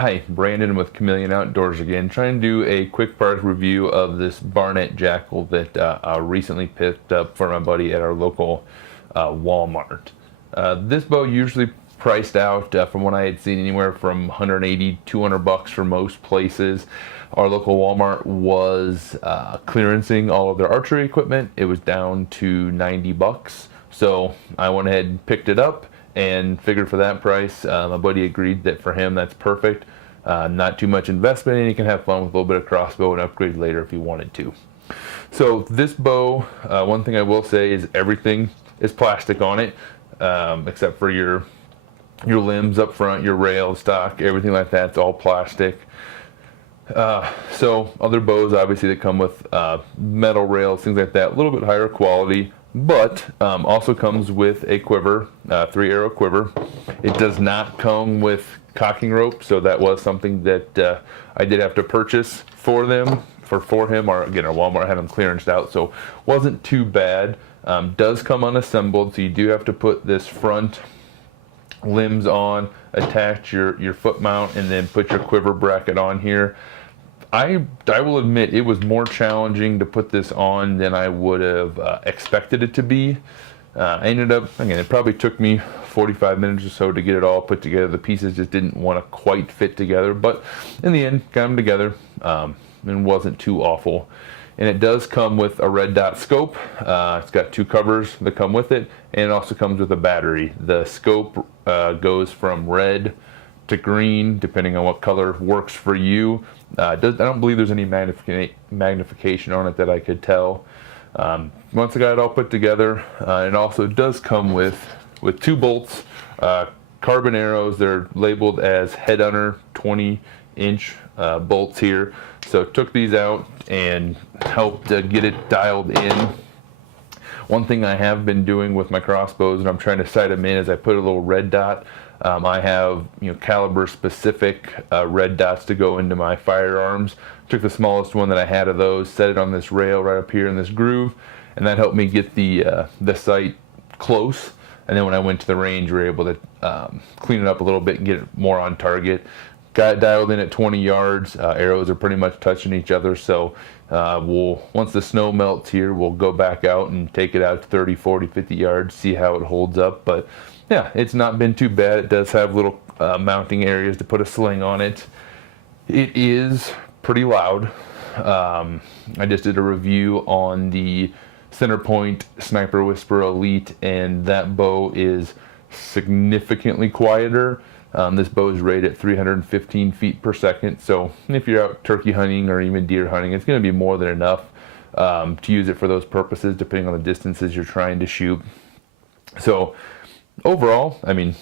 Hi, Brandon with Chameleon Outdoors again, trying to do a quick product review of this Barnett Jackal that I recently picked up for my buddy at our local Walmart. This bow usually priced out from what I had seen anywhere from 180, 200 bucks for most places. Our local Walmart was clearancing all of their archery equipment. It was down to 90 bucks. So I went ahead and picked it up and figured for that price, my buddy agreed that for him that's perfect. Not too much investment, and he can have fun with a little bit of crossbow and upgrade later if he wanted to. So this bow, one thing I will say is everything is plastic on it, except for your limbs up front, your rail, stock, everything like that. It's all plastic. So other bows obviously that come with metal rails, things like that, a little bit higher quality, but also comes with a quiver, 3-arrow quiver. It does not come with cocking rope, so that was something that I did have to purchase for them, for him, or again, our Walmart had them clearanced out, so wasn't too bad. Does come unassembled, so you do have to put this front limbs on, attach your foot mount, and then put your quiver bracket on here. I will admit it was more challenging to put this on than I would have expected it to be. I ended up, again, it probably took me 45 minutes or so to get it all put together. The pieces just didn't want to quite fit together, but in the end, got them together and wasn't too awful. And it does come with a red dot scope. It's got 2 covers that come with it, and it also comes with a battery. The scope goes from red to green, depending on what color works for you. I don't believe there's any magnification on it that I could tell. Once I got it all put together, it also does come with 2 bolts, carbon arrows. They're labeled as Headhunter 20-inch bolts here. So took these out and helped get it dialed in. One thing I have been doing with my crossbows, and I'm trying to sight them in, is I put a little red dot. I have caliber specific red dots to go into my firearms. Took the smallest one that I had of those, set it on this rail right up here in this groove, and that helped me get the sight close. And then when I went to the range, we were able to clean it up a little bit and get it more on target. Got it dialed in at 20 yards. Arrows are pretty much touching each other, so once the snow melts here, we'll go back out and take it out to 30, 40, 50 yards, see how it holds up. But yeah, it's not been too bad. It does have little mounting areas to put a sling on it. It is pretty loud. I just did a review on the Centerpoint Sniper Whisper Elite, and that bow is significantly quieter. This bow is rated at 315 feet per second, so if you're out turkey hunting or even deer hunting, it's going to be more than enough to use it for those purposes, depending on the distances you're trying to shoot. So overall, I mean,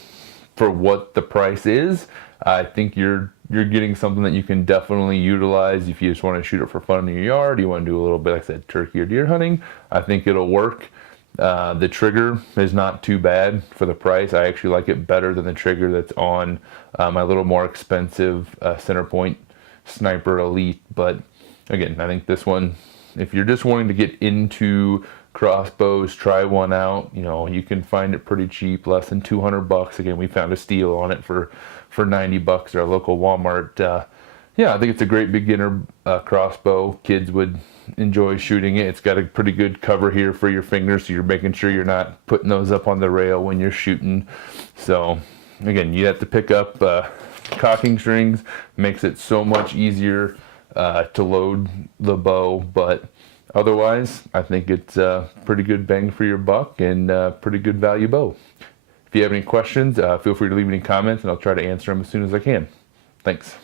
for what the price is, I think you're getting something that you can definitely utilize if you just want to shoot it for fun in your yard. You want to do a little bit, like I said, turkey or deer hunting. I think it'll work. The trigger is not too bad for the price. I actually like it better than the trigger that's on my little more expensive Centerpoint Sniper Elite. But again, I think this one, if you're just wanting to get into crossbows, try one out. You can find it pretty cheap, less than 200 bucks. Again, we found a steal on it for 90 bucks at our local Walmart. Yeah, I think it's a great beginner crossbow. Kids would enjoy shooting it. It's got a pretty good cover here for your fingers, so you're making sure you're not putting those up on the rail when you're shooting. So again, you have to pick up cocking strings. Makes it so much easier to load the bow, but otherwise, I think it's a pretty good bang for your buck and pretty good value bow. If you have any questions, feel free to leave any comments, and I'll try to answer them as soon as I can. Thanks.